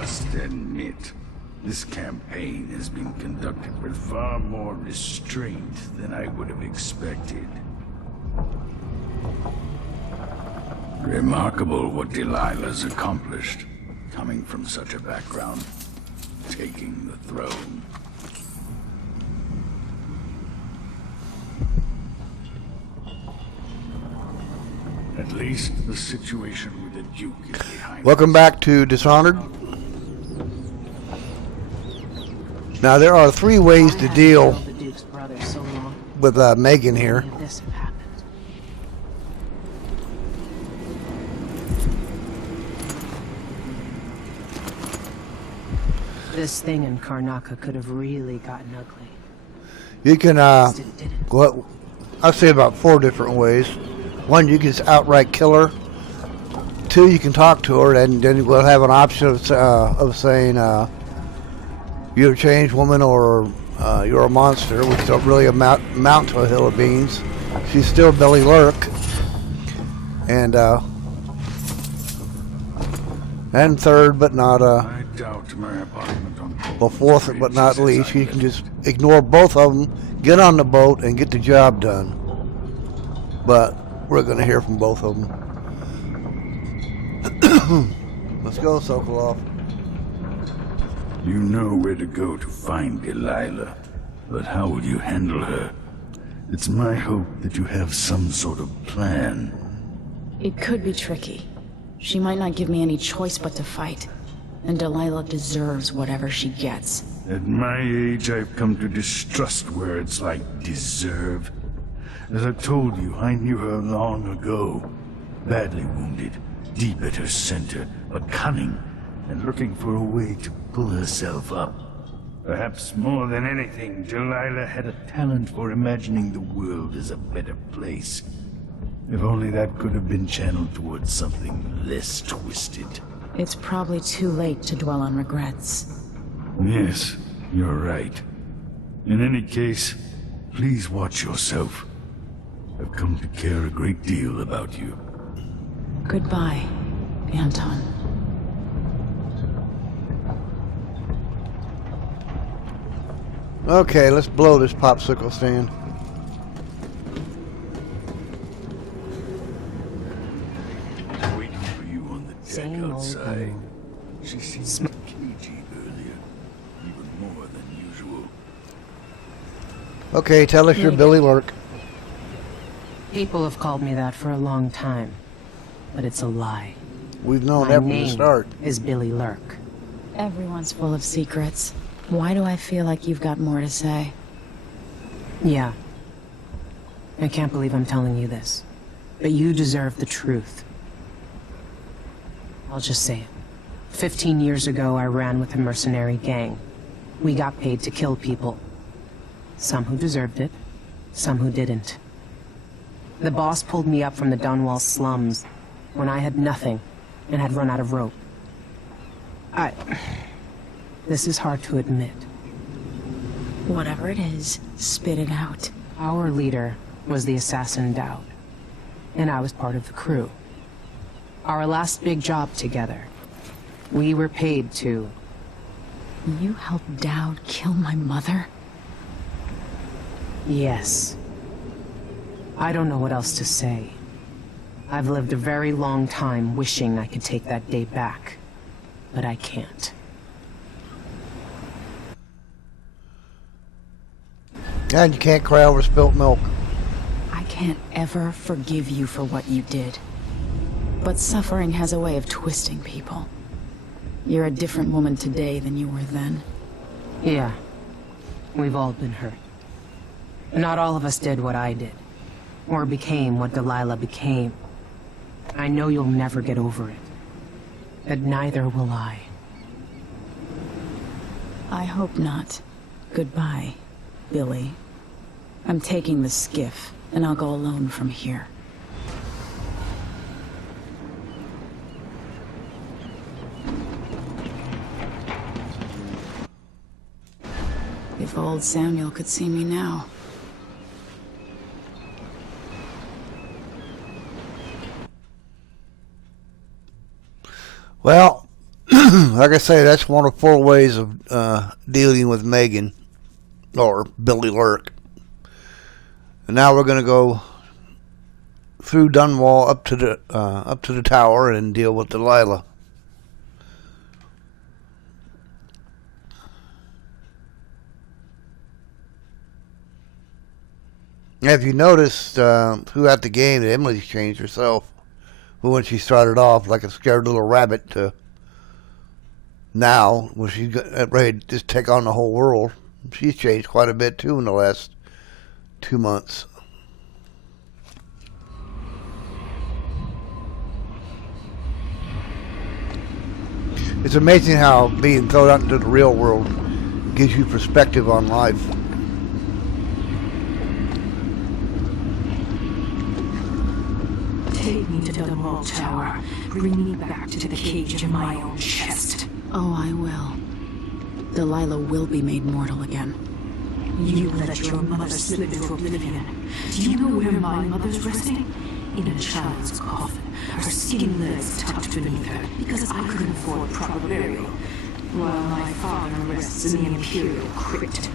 must admit, this campaign has been conducted with far more restraint than I would have expected. Remarkable what Delilah's accomplished, coming from such a background, taking the throne. At least the situation with the Duke is behind Welcome us. back to Dishonored. Now there are 3 ways to deal The Duke's brother so long. with Megan here. None of this have happened. This thing in Karnaca could have really gotten ugly. You can, It didn't. well, I'd say about 4 different ways. 1, you can just outright kill her. 2, you can talk to her, and then we'll have an option of saying you're a changed woman or you're a monster, which don't really amount to a hill of beans. She's still Billy Lurk. And third, but not I doubt my apartment on well, fourth but not least, you can just ignore both of them, get on the boat, and get the job done. But we're going to hear from both of them. Let's go, Sokolov. You know where to go to find Delilah, but how will you handle her? It's my hope that you have some sort of plan. It could be tricky. She might not give me any choice but to fight. And Delilah deserves whatever she gets. At my age, I've come to distrust words like deserve. As I told you, I knew her long ago. Badly wounded, deep at her center, but cunning, and looking for a way to pull herself up. Perhaps more than anything, Delilah had a talent for imagining the world as a better place. If only that could have been channeled towards something less twisted. It's probably too late to dwell on regrets. Yes, you're right. In any case, please watch yourself. I've come to care a great deal about you. Goodbye, Anton. Okay, let's blow this popsicle stand. Waiting for you on the deck Same old outside. thing. She seemed cagey earlier, even more than usual. Okay, tell us you're Billy Lurk. People have called me that for a long time, but it's a lie. We've known My that from the name start. is Billy Lurk. Everyone's full of secrets. Why do I feel like you've got more to say? Yeah. I can't believe I'm telling you this, but you deserve the truth. I'll just say it. 15 years ago, I ran with a mercenary gang. We got paid to kill people. Some who deserved it, some who didn't. The boss pulled me up from the Dunwall slums when I had nothing and had run out of rope. This is hard to admit. Whatever it is, spit it out. Our leader was the assassin Dowd, and I was part of the crew. Our last big job together, we were paid to... You helped Dowd kill my mother? Yes. I don't know what else to say. I've lived a very long time wishing I could take that day back, but I can't. And you can't cry over spilt milk. I can't ever forgive you for what you did. But suffering has a way of twisting people. You're a different woman today than you were then. Yeah, we've all been hurt. Not all of us did what I did, or became what Delilah became. I know you'll never get over it, but neither will I. I hope not. Goodbye, Billy. I'm taking the skiff, and I'll go alone from here. If old Samuel could see me now. Well, Like I say, that's one of 4 ways of dealing with Megan or Billy Lurk. And now we're going to go through Dunwall up to the tower and deal with Delilah. Now, if you noticed throughout the game that Emily's changed herself. When she started off like a scared little rabbit to now, when she's ready to just take on the whole world, she's changed quite a bit too in the last 2 months. It's amazing how being thrown out into the real world gives you perspective on life. Take me to Dunwall Tower. Bring me back to the cage in my own chest. Oh, I will. Delilah will be made mortal again. You let your mother slip into oblivion. Do you know where my mother's resting? In a child's coffin, her skinny legs tucked beneath her, because I couldn't afford proper burial, while my father rests in the Imperial crypt.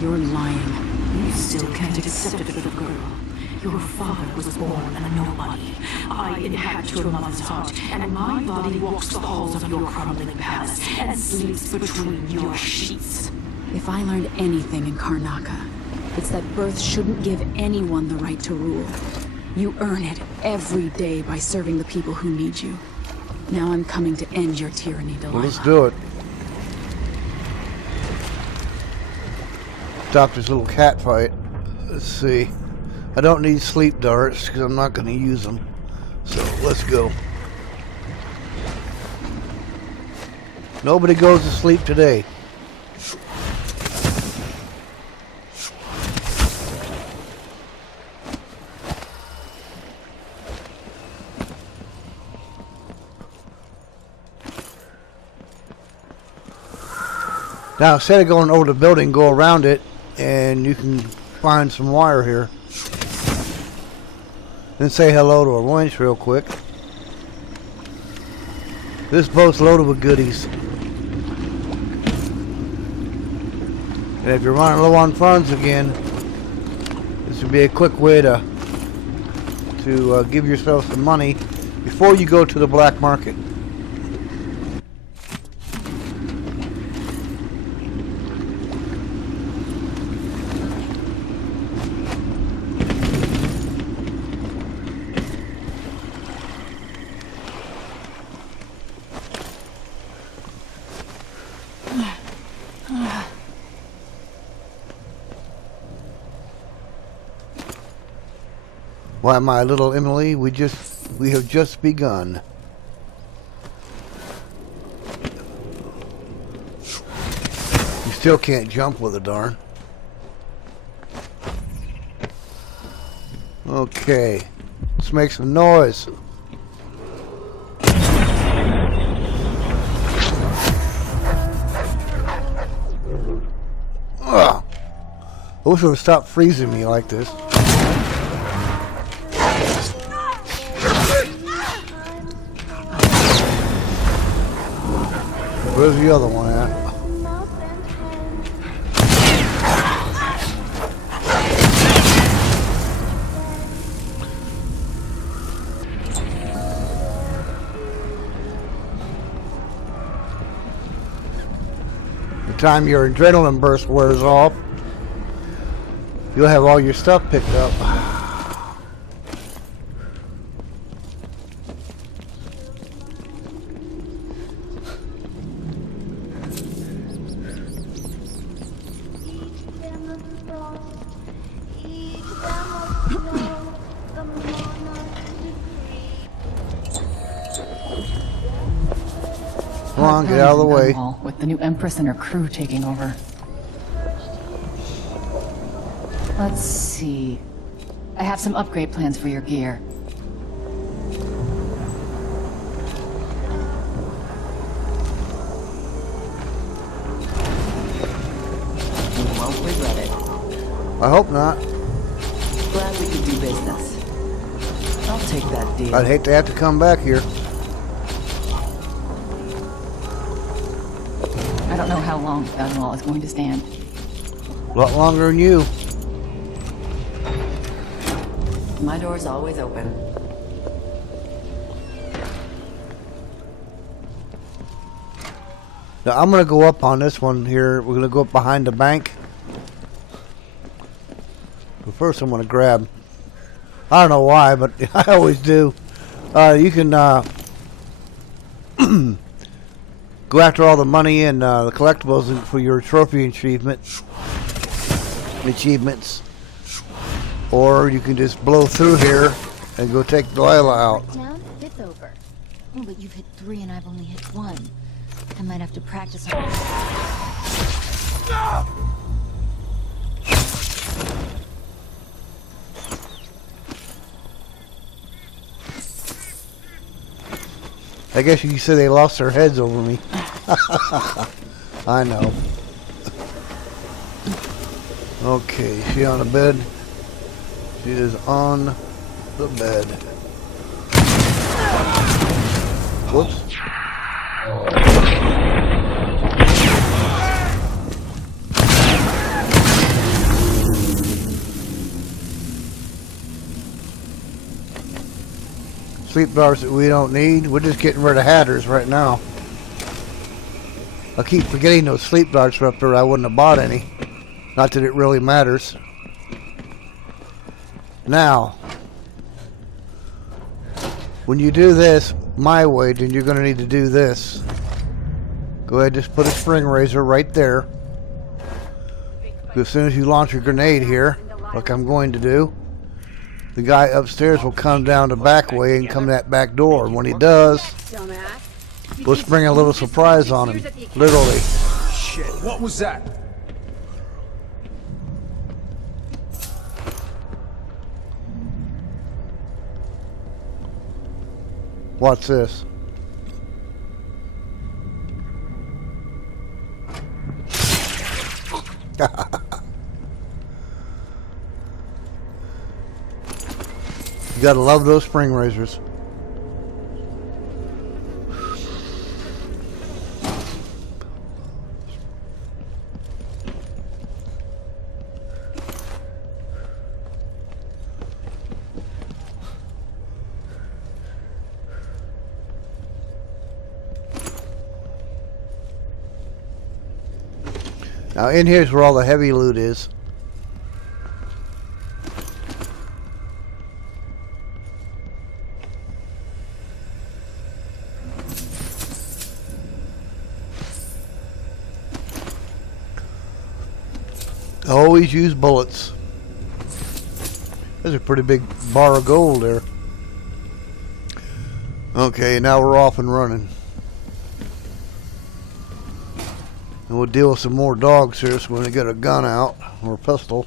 You're lying. You still can't accept it for the girl. Your father was born a nobody. I inhabit your mother's heart, and my body walks the halls of your crumbling palace and sleeps between your sheets. If I learned anything in Karnaca, it's that birth shouldn't give anyone the right to rule. You earn it every day by serving the people who need you. Now I'm coming to end your tyranny, Delilah. Well, let's do it. Stop this little cat fight. Let's see. I don't need sleep darts because I'm not going to use them. So let's go. Nobody goes to sleep today. Now, instead of going over the building, go around it, and you can find some wire here. Then say hello to a wench real quick. This boat's loaded with goodies. And if you're running low on funds again, this would be a quick way to give yourself some money before you go to the black market. Why, my little Emily, we have just begun. You still can't jump with it, darn. Okay, let's make some noise. Ugh. I wish it would stop freezing me like this. Where's the other one at? The time your adrenaline burst wears off, you'll have all your stuff picked up. Come on, get out of the way. Dunwall, with the new Empress and her crew taking over. Let's see. I have some upgrade plans for your gear. You won't regret it. I hope not. Glad we could do business. I'll take that deal. I'd hate to have to come back here. don't know how long Dunwall is going to stand. A lot longer than you. My door's always open. Now I'm gonna go up on this one here. We're gonna go up behind the bank. But first I'm gonna grab, I don't know why, but I always do. You can go after all the money and the collectibles for your trophy achievements. Or you can just blow through here and go take Delilah out. Down, it's over. Oh, but you've hit 3 and I've only hit 1. I might have to practice on. I guess you could say they lost their heads over me. I know. Okay, she on the bed. She is on the bed. Whoops. Sleep bars that we don't need. We're just getting rid of hatters right now. I keep forgetting those sleep darts were up there. I wouldn't have bought any. Not that it really matters. Now, when you do this my way, then you're going to need to do this. Go ahead, just put a spring razor right there. As soon as you launch your grenade here, like I'm going to do, the guy upstairs will come down the back way and come that back door. When he does, we'll spring a little surprise on him. Literally. Shit, what was that? What's this? You gotta love those spring razors. Now in here's where all the heavy loot is. Always use bullets. There's a pretty big bar of gold there. Okay, now we're off and running. And we'll deal with some more dogs here, so when we get a gun out, or a pistol.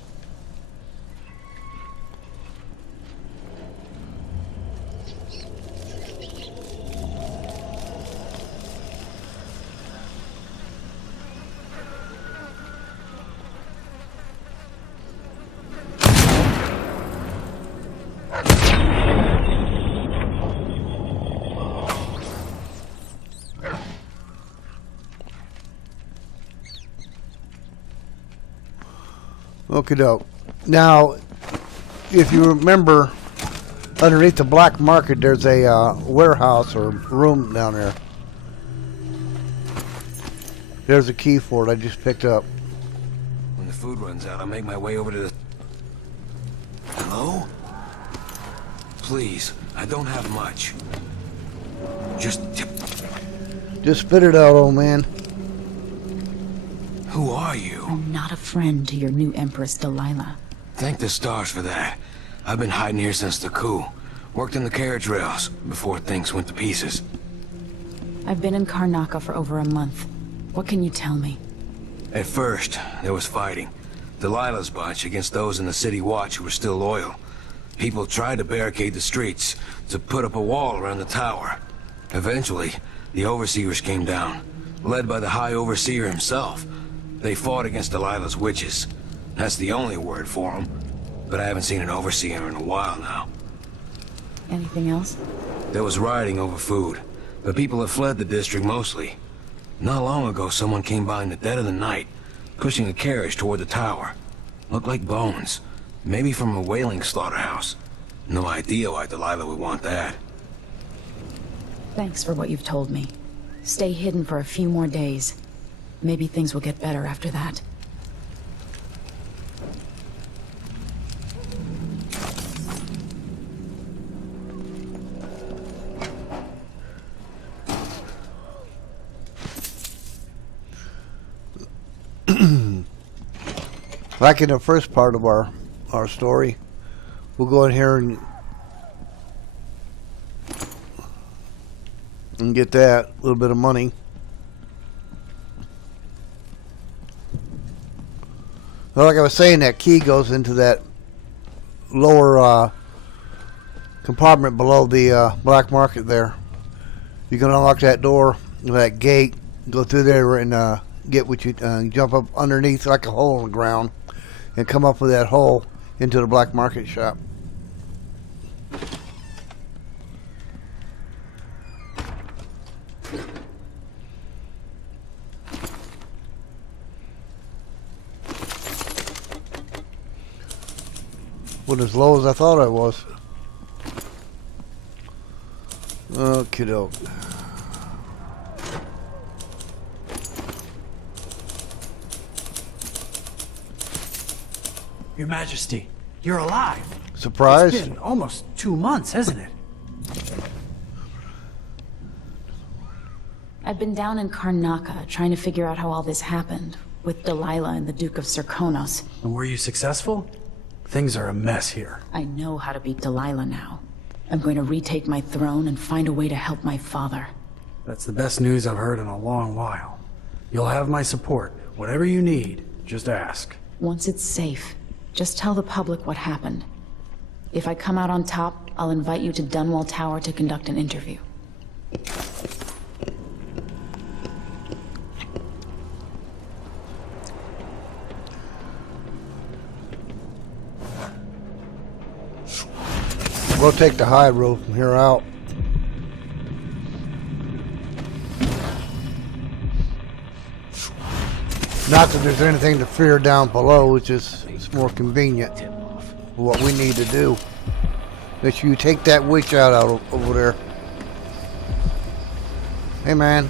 Okie doke. Now, if you remember, underneath the black market, there's a warehouse or room down there. There's a key for it I just picked up. When the food runs out, I'll make my way over to the... Hello? Please, I don't have much. Just spit it out, old man. Who are you? I'm not a friend to your new Empress Delilah. Thank the stars for that. I've been hiding here since the coup. Worked in the carriage rails before things went to pieces. I've been in Karnaca for over a month. What can you tell me? At first, there was fighting. Delilah's bunch against those in the city watch who were still loyal. People tried to barricade the streets, to put up a wall around the tower. Eventually, the overseers came down, led by the High Overseer himself. They fought against Delilah's witches. That's the only word for them. But I haven't seen an overseer in a while now. Anything else? There was rioting over food, but people have fled the district mostly. Not long ago, someone came by in the dead of the night, pushing a carriage toward the tower. Looked like bones. Maybe from a whaling slaughterhouse. No idea why Delilah would want that. Thanks for what you've told me. Stay hidden for a few more days. Maybe things will get better after that. Like in the first part of our story, we'll go in here and get that little bit of money. Well, like I was saying, that key goes into that lower compartment below the black market there. You can unlock that door, that gate, go through there and get what you jump up underneath like a hole in the ground and come up with that hole into the black market shop. Went as low as I thought I was. Okie doke. Your Majesty, you're alive. Surprise? It's been almost 2 months, hasn't it? I've been down in Karnaca trying to figure out how all this happened, with Delilah and the Duke of Serkonos. And were you successful? Things are a mess here. I know how to beat Delilah now. I'm going to retake my throne and find a way to help my father. That's the best news I've heard in a long while. You'll have my support. Whatever you need, just ask. Once it's safe, just tell the public what happened. If I come out on top, I'll invite you to Dunwall Tower to conduct an interview. We'll take the high road from here out. Not that there's anything to fear down below, it's more convenient for what we need to do. Make sure you take that witch out over there. Hey man.